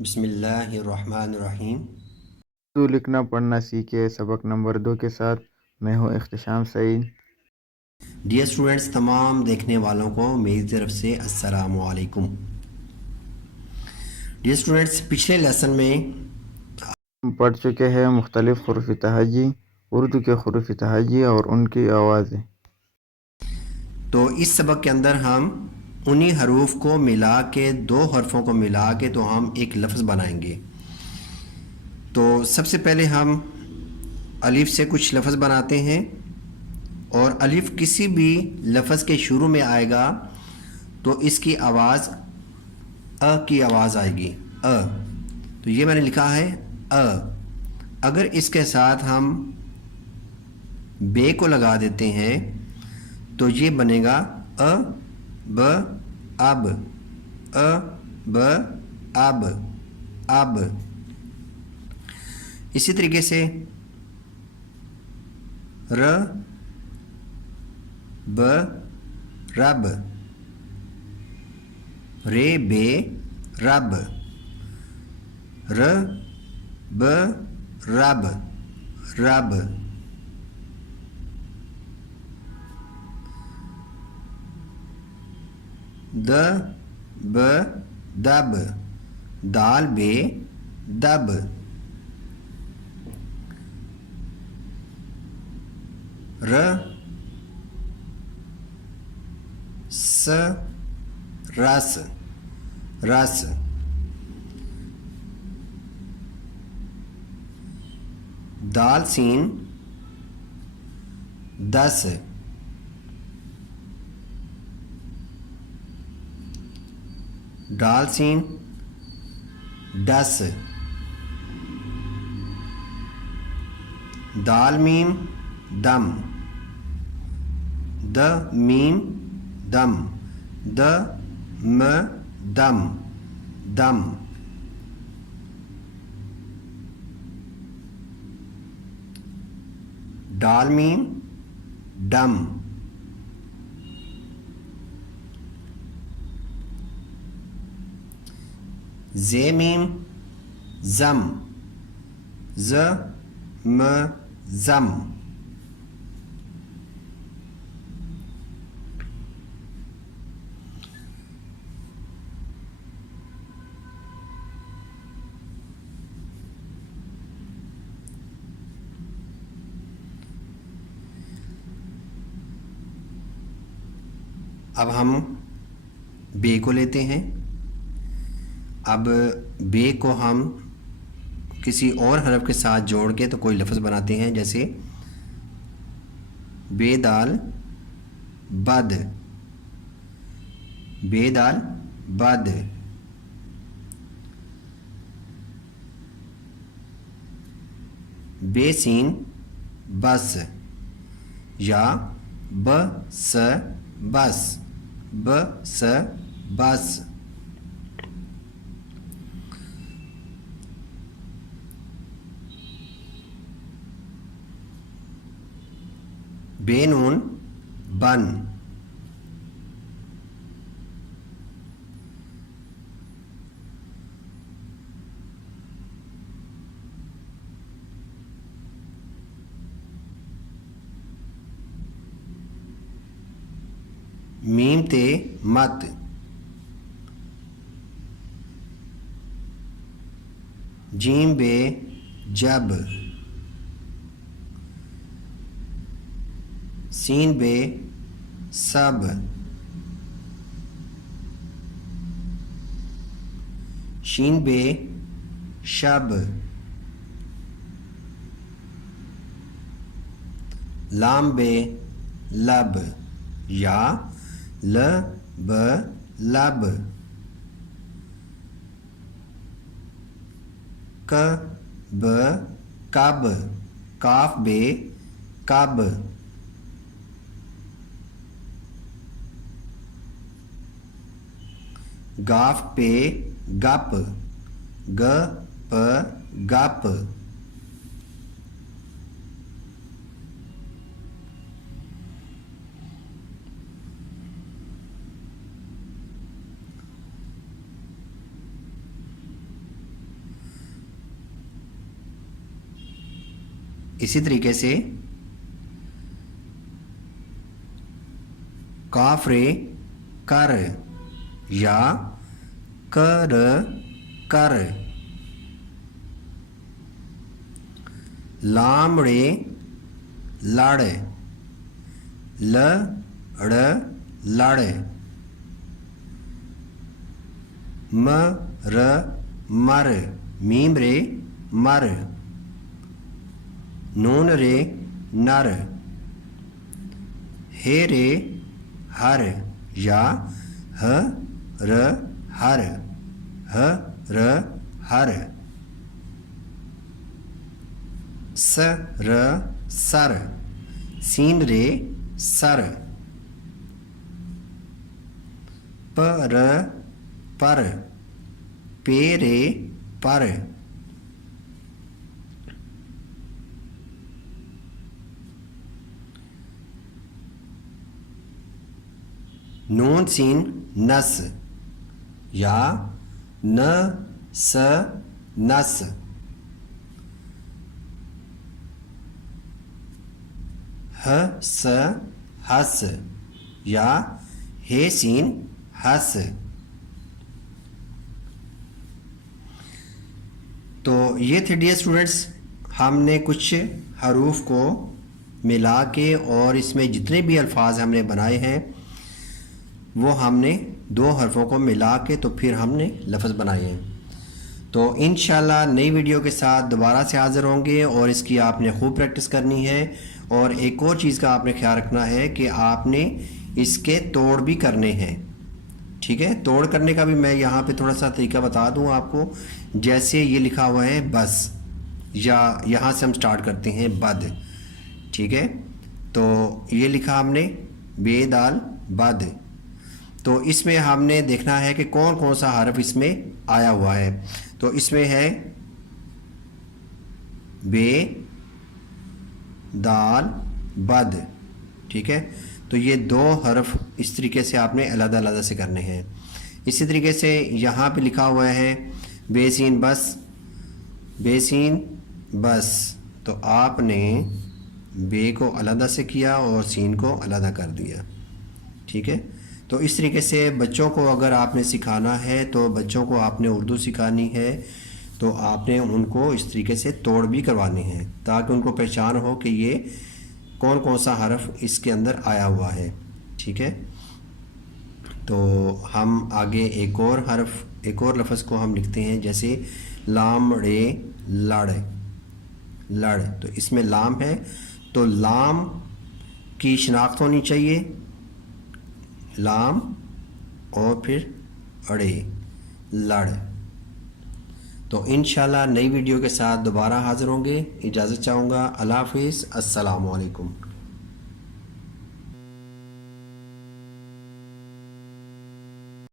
बिस्मिल्लाहिर्रहमानिर्रहीम। उर्दू लिखना पढ़ना सीखे सबक नंबर 2 के साथ। मैं हूँ इख्तिशाम सईद। डियर स्टूडेंट्स, तमाम देखने वालों को मेरी तरफ से अस्सलामु अलैकुम। डियर स्टूडेंट्स, पिछले लेसन में हम पढ़ चुके हैं मुख्तलिफ हुरूफ तहजी, उर्दू के हुरूफ तहजी और उनकी आवाज़ें। तो इस सबक के अंदर हम उन्हीं हरूफ को मिला के, दो हरफों को मिला के तो हम एक लफ्ज़ बनाएंगे। तो सबसे पहले हम अलिफ से कुछ लफ्ज़ बनाते हैं, और अलिफ किसी भी लफ्ज़ के शुरू में आएगा तो इसकी आवाज़ अ की आवाज़ आएगी, अ। तो ये मैंने लिखा है अ। अगर इसके साथ हम बे को लगा देते हैं तो ये बनेगा अ ब अब, अ ब अब, अब। इसी तरीके से र ब रब, रे बे रब, र ब रब, रब। द ब दब, दाल बे दब। र स रस, रस। दाल सीन दस, डाल सीन दस। दाल मीम दम, द मीम दम, द म दम, दम। डाल मीम डम, जे मीम जम, ज म जम। अब हम बे को लेते हैं। अब बे को हम किसी और हरफ के साथ जोड़ के तो कोई लफ्ज़ बनाते हैं, जैसे बेदाल बद, बेदाल बद। बेसीन बस, या ब स बस, ब स बस। बेनून बन, मीम ते मत, जीम बे जब, सीन बे सब, शीन बे शब, लाम बे लब, या ल ब लब। क ब कब, काफ बे कब। गाफ पे गप, ग प गप। इसी तरीके से काफ रे कर या कर कर, लाम रे लड़ लड़ लड़, मर मर मीम रे मर, नून रे नर, हे रे हर या ह र हर ह र हर, स र सर सीन रे सर, पर पर पे रे पर, नून सीन नस या न स नस, ह स हस या हे सीन हस। तो ये थे डियर स्टूडेंट्स, हमने कुछ हरूफ को मिला के और इसमें जितने भी अल्फाज हमने बनाए हैं वो हमने दो हरफों को मिला के तो फिर हमने लफ्ज़ बनाए हैं। तो इंशाल्लाह नई वीडियो के साथ दोबारा से हाज़िर होंगे और इसकी आपने खूब प्रैक्टिस करनी है। और एक और चीज़ का आपने ख्याल रखना है कि आपने इसके तोड़ भी करने हैं, ठीक है। तोड़ करने का भी मैं यहाँ पे थोड़ा सा तरीका बता दूँ आपको। जैसे ये लिखा हुआ है बस, या यहाँ से हम स्टार्ट करते हैं बद, ठीक है। तो ये लिखा हमने बेदाल बद, तो इसमें हमने देखना है कि कौन कौन सा हर्फ इसमें आया हुआ है। तो इसमें है बे दाल बद, ठीक है। तो ये दो हर्फ इस तरीके से आपने अलग-अलग से करने हैं। इसी तरीके से यहाँ पे लिखा हुआ है बेसीन बस, बेसीन बस, तो आपने बे को अलग से किया और सीन को अलग कर दिया, ठीक है। तो इस तरीके से बच्चों को अगर आपने सिखाना है तो बच्चों को आपने उर्दू सिखानी है तो आपने उनको इस तरीके से तोड़ भी करवानी है ताकि उनको पहचान हो कि ये कौन कौन सा हर्फ इसके अंदर आया हुआ है, ठीक है। तो हम आगे एक और हर्फ, एक और लफ्ज़ को हम लिखते हैं, जैसे लाम रे लड़ लड़, तो इसमें लाम है तो लाम की शनाख्त होनी चाहिए, लाम और फिर अड़े लड़। तो इंशाल्लाह नई वीडियो के साथ दोबारा हाज़िर होंगे। इजाज़त चाहूँगा। अल्लाह हाफ़िज़, अस्सलामु अलैकुम।